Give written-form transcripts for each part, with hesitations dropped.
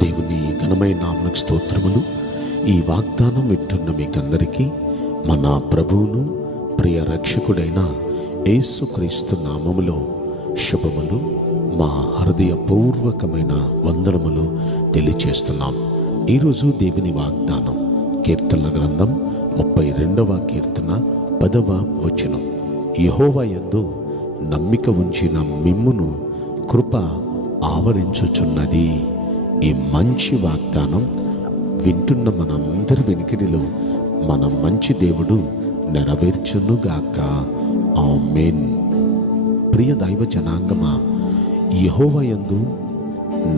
దేవుని ఘనమైన నామమునకు స్తోత్రములు. ఈ వాగ్దానం వింటున్న మీకందరికీ మన ప్రభువును ప్రియ రక్షకుడైన యేసుక్రీస్తు నామములో శుభములు, మా హృదయపూర్వకమైన వందనములు తెలియచేస్తున్నాం. ఈరోజు దేవుని వాగ్దానం కీర్తనల గ్రంథం 32వ కీర్తన 10వ వచనం. యెహోవా యందు నమ్మిక ఉంచిన మిమ్మును కృప ఆవరించుచున్నది. ఈ మంచి వాగ్దానం వింటున్న మనందరి వెనుకడిలో మన మంచి దేవుడు నెరవేర్చునుగాక. ఆమేన్. ప్రియ దైవ జనాంగమా, యెహోవా యందు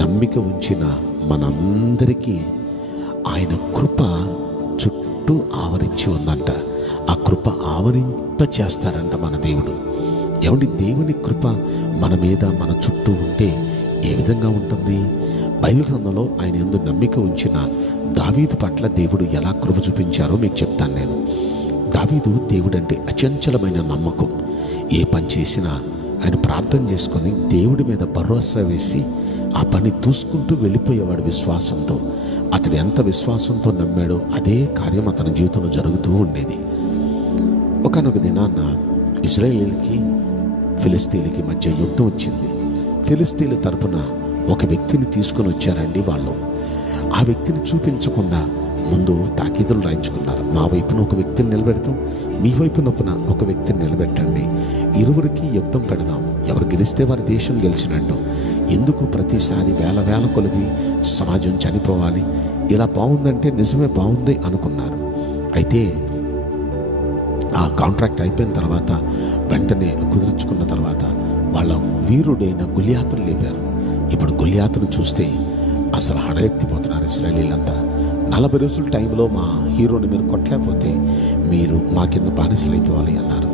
నమ్మిక ఉంచిన మనందరికీ ఆయన కృప చుట్టూ ఆవరించి ఉందంట. ఆ కృప ఆవరింప చేస్తారంట మన దేవుడు. ఏమండి, దేవుని కృప మన మీద మన చుట్టూ ఉంటే ఏ విధంగా ఉంటుంది? బైబిల్ గ్రంథంలో ఆయన యందు నమ్మిక ఉంచిన దావీదు పట్ల దేవుడు ఎలా కృప చూపించారో మీకు చెప్తాను నేను. దావీదు దేవుడంటే అచంచలమైన నమ్మకం. ఏ పని చేసినా ఆయన ప్రార్థన చేసుకొని దేవుడి మీద భరోసా వేసి ఆ పని చూసుకుంటూ వెళ్ళిపోయేవాడు విశ్వాసంతో. అతడు ఎంత విశ్వాసంతో నమ్మాడో అదే కార్యం అతని జీవితంలో జరుగుతూ ఉండేది. ఒకానొక దినాన్న ఇజ్రాయేలుకి ఫిలిస్తీన్లకి మధ్య యుద్ధం వచ్చింది. ఫిలిస్తీన్ల తరపున ఒక వ్యక్తిని తీసుకొని వచ్చారండి వాళ్ళు. ఆ వ్యక్తిని చూపించకుండా ముందు తాకీదులు రాయించుకున్నారు. మా వైపున ఒక వ్యక్తిని నిలబెడతాం, మీ వైపున ఒక వ్యక్తిని నిలబెట్టండి, ఇరువురికి యుద్ధం పెడదాం, ఎవరు గెలిస్తే వారి దేశం గెలిచినట్టు. ఎందుకు ప్రతిసారి వేల కొలది సమాజం చనిపోవాలి? ఇలా బాగుందంటే నిజమే బాగుంది అనుకున్నారు. అయితే ఆ కాంట్రాక్ట్ అయిపోయిన తర్వాత వెంటనే కుదుర్చుకున్న తర్వాత వాళ్ళ వీరుడైన గొలియాతును లేపారు. ఇప్పుడు గొలియాతును చూస్తే అసలు హడెత్తిపోతున్నారు ఇశ్రాయేలీలంతా. 40 రోజుల టైంలో మా హీరోని మీరు కొట్టలేకపోతే మీరు మా కింద బానిసలు అయిపోవాలి అన్నారు.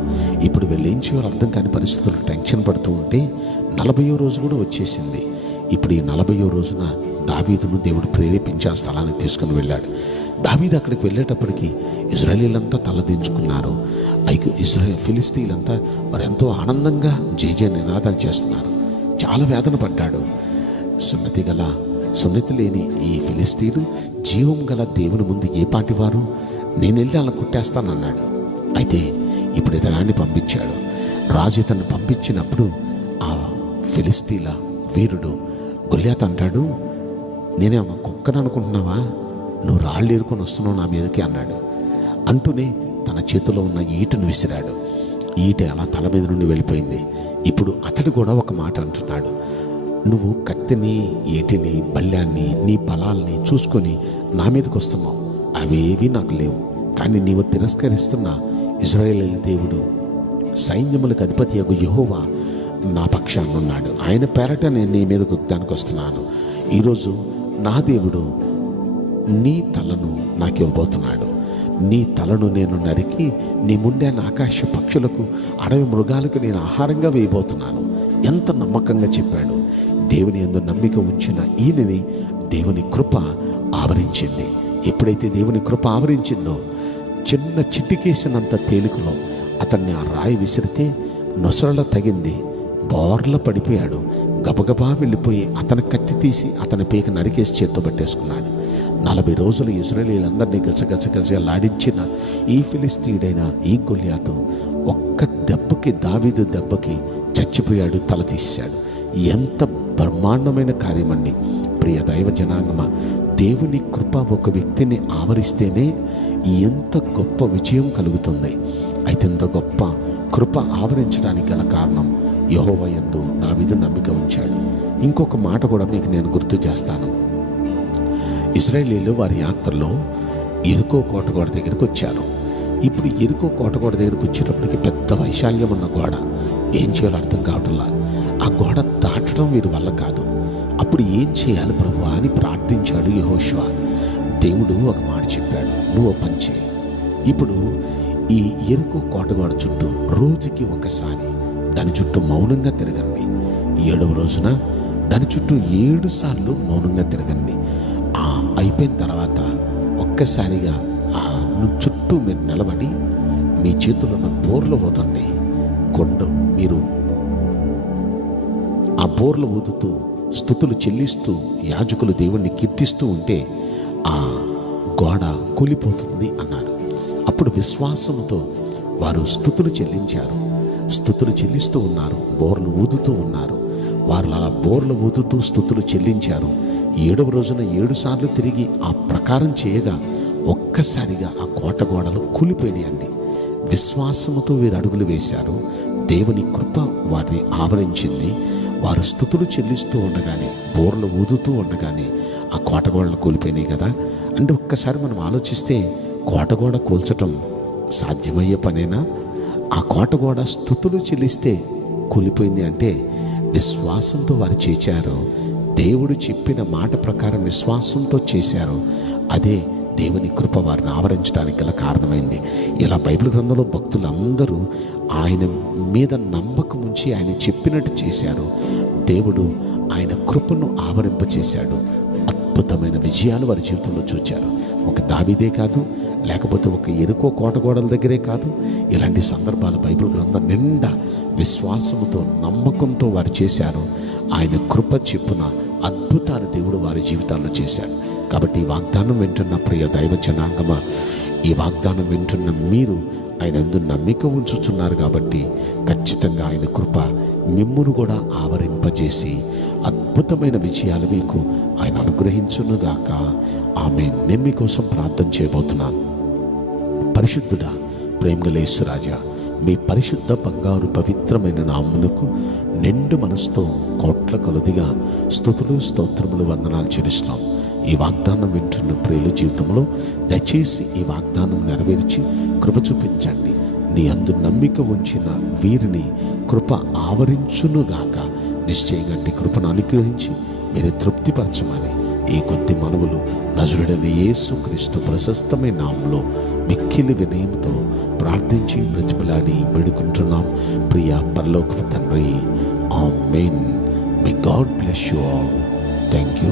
ఇప్పుడు వీళ్ళు ఏం చేయాలో అర్థం కాని పరిస్థితులు టెన్షన్ పడుతూ ఉంటే 40వ రోజు కూడా వచ్చేసింది. ఇప్పుడు ఈ 40వ రోజున దావీదును దేవుడు ప్రేరేపించి ఆ స్థలానికి తీసుకుని వెళ్ళాడు. దావీదు అక్కడికి వెళ్ళేటప్పటికి ఇజ్రాయేలీలంతా తలదించుకున్నారు. ఫిలిస్తీన్లంతా వారు ఎంతో ఆనందంగా జయ నినాదాలు చేస్తున్నారు. చాలా వేదన పడ్డాడు. సున్నతి లేని ఈ ఫిలిస్తీను జీవం గల దేవుని ముందు ఏ పాటివారు? నేను వెళ్ళి అలా కుట్టేస్తానన్నాడు. అయితే ఇప్పుడు ఇతగాన్ని పంపించాడు. రాజు ఇతన్ని పంపించినప్పుడు ఆ ఫిలిస్తీన్ల వీరుడు గొల్యాతు అంటాడు, నేనేమో కుక్కను అనుకుంటున్నావా? నువ్వు రాళ్ళు ఏరుకొని వస్తున్నావు నా మీదకి అన్నాడు. అంటూనే తన చేతిలో ఉన్న ఈటను విసిరాడు. ఈట అలా తల మీద నుండి వెళ్ళిపోయింది. ఇప్పుడు అతడు కూడా ఒక మాట అంటున్నాడు, నువ్వు కత్తిని, ఈటిని, బల్యాన్ని, నీ బలాల్ని చూసుకొని నా మీదకి వస్తున్నావు. అవేవి నాకు లేవు. కానీ నీవు తిరస్కరిస్తున్న ఇశ్రాయేలు దేవుడు, సైన్యములకు అధిపతియగు యెహోవా నా పక్షాన ఉన్నాడు. ఆయన పేరట నేను నీ మీదకు యుద్ధానికి వస్తున్నాను. ఈరోజు నా దేవుడు నీ తలను నాకు ఇవ్వబోతున్నాడు. నీ తలను నేను నరికి నీ ముందే ఆకాశ పక్షులకు, అడవి మృగాలకు నేను ఆహారంగా వేయబోతున్నాను. ఎంత నమ్మకంగా చెప్పాడు. దేవుని యందు నమ్మిక ఉంచిన ఈయనని దేవుని కృప ఆవరించింది. ఎప్పుడైతే దేవుని కృప ఆవరించిందో చిన్న చిటికేసినంత తేలికలో అతన్ని ఆ రాయి విసిరితే నొసరలో తగింది. బోర్ల పడిపోయాడు. గబగబా వెళ్ళిపోయి అతని కత్తి తీసి అతని పీక నరికేసి చేత్తో పట్టేసుకున్నాడు. 40 రోజులు ఇశ్రాయేలీలందరినీ గజగజలాడించిన ఈ ఫిలిస్తీయుడైన ఈ గొల్యాతు ఒక్క దెబ్బకి, దావీదు దెబ్బకి చచ్చిపోయాడు, తల తీశాడు. ఎంత బ్రహ్మాండమైన కార్యమండి. ప్రియ దైవ జనాంగమా, దేవుని కృప ఒక వ్యక్తిని ఆవరిస్తేనే ఎంత గొప్ప విజయం కలుగుతుంది. అయితే ఇంత గొప్ప కృప ఆవరించడానికి గల కారణం యెహోవా యందు దావీదు నమ్మిక ఉంచాడు. ఇంకొక మాట కూడా మీకు నేను గుర్తు చేస్తాను. ఇశ్రాయేలీలు వారి యాత్రలో యెరికో కోటగోడ దగ్గరికి వచ్చారు. ఇప్పుడు యెరికో కోటగోడ దగ్గరికి వచ్చేటప్పటికి పెద్ద వైశాల్యం ఉన్న గోడ. ఏం చేయాలో అర్థం కావట్లా. ఆ గోడ దాటడం వీరి వల్ల కాదు. అప్పుడు ఏం చేయాలి ప్రభువా అని ప్రార్థించాడు యెహోషువ. దేవుడు ఒక మాట చెప్పాడు, నువ్వు పని చేయి. ఇప్పుడు ఈ యెరికో కోటగోడ చుట్టూ రోజుకి ఒకసారి దాని చుట్టూ మౌనంగా తిరగండి. 7వ రోజున దాని చుట్టూ 7 సార్లు మౌనంగా తిరగండి. అయిపోయిన తర్వాత ఒక్కసారిగా ఆ చుట్టూ మీరు నిలబడి మీ చేతుల్లో ఉన్న బోర్లు ఊదండి. మీరు ఆ బోర్లు ఊదుతూ స్తుతులు చెల్లిస్తూ యాజకులు దేవుణ్ణి కీర్తిస్తూ ఉంటే ఆ గోడ కూలిపోతుంది అన్నాడు. అప్పుడు విశ్వాసంతో వారు స్తుతులు చెల్లించారు. స్తుతులు చెల్లిస్తూ ఉన్నారు, బోర్లు ఊదుతూ ఉన్నారు. వారు అలా బోర్లు ఊదుతూ స్తుతులు చెల్లించారు. 7వ రోజున 7 సార్లు తిరిగి ఆ ప్రకారం చేయగా ఒక్కసారిగా ఆ కోట గోడలు కూలిపోయినాయండి. విశ్వాసముతో వీరు అడుగులు వేశారు. దేవుని కృప వారిని ఆవరించింది. వారు స్తుతులు చెల్లిస్తూ ఉండగానే, బోర్లు ఊదుతూ ఉండగానే ఆ కోటగోడలు కూలిపోయినాయి కదా. అంటే ఒక్కసారి మనం ఆలోచిస్తే కోటగోడ కూల్చటం సాధ్యమయ్యే పనేనా? ఆ కోటగోడ స్తుతులు చెల్లిస్తే కూలిపోయింది అంటే విశ్వాసంతో వారు చేశారు. దేవుడు చెప్పిన మాట ప్రకారం విశ్వాసంతో చేశారు. అదే దేవుని కృప వారిని ఆవరించడానికి గల కారణమైంది. ఇలా బైబిల్ గ్రంథంలో భక్తులందరూ ఆయన మీద నమ్మకం ఉంచి ఆయన చెప్పినట్టు చేశారు. దేవుడు ఆయన కృపను ఆవరింపచేశాడు. అద్భుతమైన విజయాలు వారి జీవితంలో చూచారు. ఒక దావీదే కాదు, లేకపోతే ఒక ఎరుకో కోటగోడల దగ్గరే కాదు, ఇలాంటి సందర్భాలు బైబిల్ గ్రంథం నిండా విశ్వాసముతో నమ్మకంతో వారు చేశారు. ఆయన కృప చెప్పున అద్భుతాలు దేవుడు వారి జీవితాల్లో చేశాడు. కాబట్టి ఈ వాగ్దానం వింటున్న ప్రియ దైవ జనాంగమా, ఈ వాగ్దానం వింటున్న మీరు ఆయన యందు నమ్మిక ఉంచుతున్నారు కాబట్టి ఖచ్చితంగా ఆయన కృప మిమ్మును కూడా ఆవరింపజేసి అద్భుతమైన విజయాలు మీకు ఆయన అనుగ్రహించునుగాక. ఆమేన్. నేను మీకోసం ప్రార్థన చేయబోతున్నాను. పరిశుద్ధుడా, ప్రేమగల యేసురాజా, మీ పరిశుద్ధ బంగారు పవిత్రమైన నామమునకు నిండు మనసుతో కోట్ల కొలదిగా స్తుతులు స్తోత్రములు వందనాలు చెల్లిస్తున్నాం. ఈ వాగ్దానం వింటున్న ప్రియుల జీవితంలో దయచేసి ఈ వాగ్దానం నెరవేర్చి కృప చూపించండి. నీ అందు నమ్మిక ఉంచిన వీరిని కృప ఆవరించునుగాక. నిశ్చయంగా నీ కృపను అనుగ్రహించి మీరు తృప్తిపరచమని ఈ కొద్ది మనవులు నజరుడైన యేసుక్రీస్తు ప్రశస్తమైన నామములో మిక్కిలి వినయంతో ప్రార్థించి బ్రతిమలాడి వేడుకుంటున్నాం ప్రియ పరలోకపు తండ్రి. ఆమేన్. May God bless you all. Thank you.